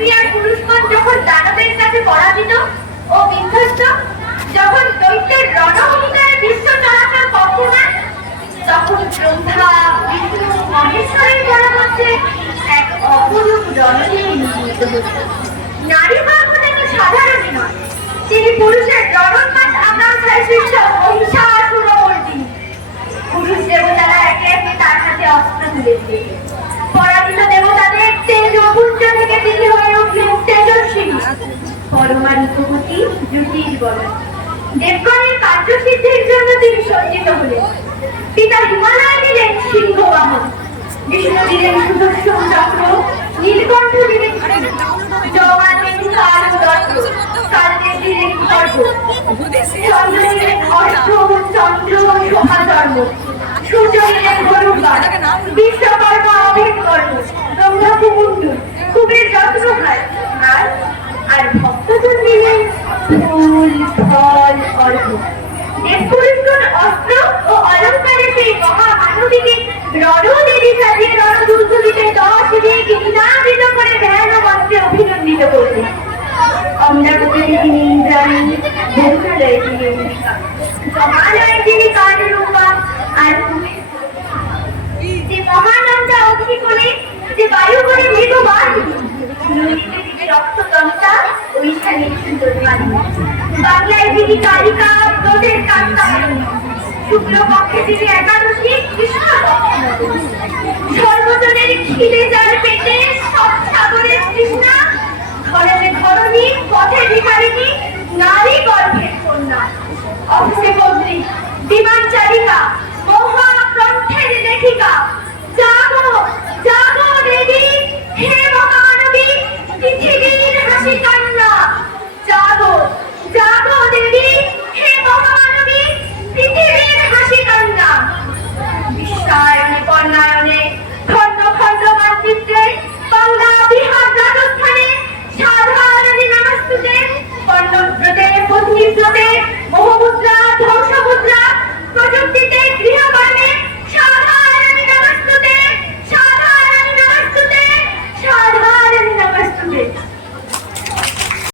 স্ত্রী আর পুরুষগণ যখন দানবের কাছে পরাজিত ও বিধ্বস্ত, যখন দৈত্যের রণভূমিকায় বিশ্ব চলাচল করতে না, তখন ব্রহ্মা বিষ্ণু মহেশ্বরের পরামর্শে এক অপরূপ রণনীতি নির্মিত হতো। নারী ভাবনা তো সাধারণই নয়, তিনি পুরুষের রণপাত আকাঙ্ক্ষায় শীর্ষ মহিষাসুরমর্দিনী। পুরুষ দেবতারা একে একে তার হাতে অস্ত্র তুলে দিলেন। পরাজিত দেবতাদের তেজপুঞ্জ থেকে তিনি হয়ে উঠলেন তেজস্বিনী, পরমা রূপবতী, জ্যোতির্বরণী। দেবগণের কার্যসিদ্ধির জন্য তিনি সজ্জিত হলেন। পিতা হিমালয় দিলেন সিংহবাহন, বিষ্ণু দিলেন সুদর্শন চক্র, নীলকণ্ঠ দিলেন জওয়ান কালদণ্ড, কালদেব দিলেন খড়গ, চন্দ্র দিলেন অর্থ, চন্দ্র শোভাচর্ম, সূর্য দিলেন গরুড়বাণ, বিশ্বকর্মা অভেদকর্ম, ব্রহ্মা কুমুণ্ডল, কুবের যত্নভার, আর ভক্তজন দিলেন ফুল ফল অর্ঘ। দেবপুরুষগণ অস্ত্র ও অলঙ্কারে সেই মহামানবীকে রণদেবী সাজিয়ে রণদুর্গটিতে 10 দিক নিনাদিত করে ধ্যান মন্ত্রে অভিনন্দিত করলেন। অমরাবতীতে তিনি ইন্দ্রাণী, বরুণালয়ে তিনি অম্বিকা, মহালয়ে তিনি কালরূপা, আর যে মহানন্দা অগ্নি কোণে, যে বায়ু কোণে মৃগবান, নদীতে তিনি রক্তদন্তা, ঐশানী সুন্দরবাণী, বাংলায় তিনি কালিকা, ব্রতের কান্তামণি, শুক্লপক্ষে তিনি একাদশী, কৃষ্ণপক্ষে নবমী, সর্বজনের খিদে যার পেটে,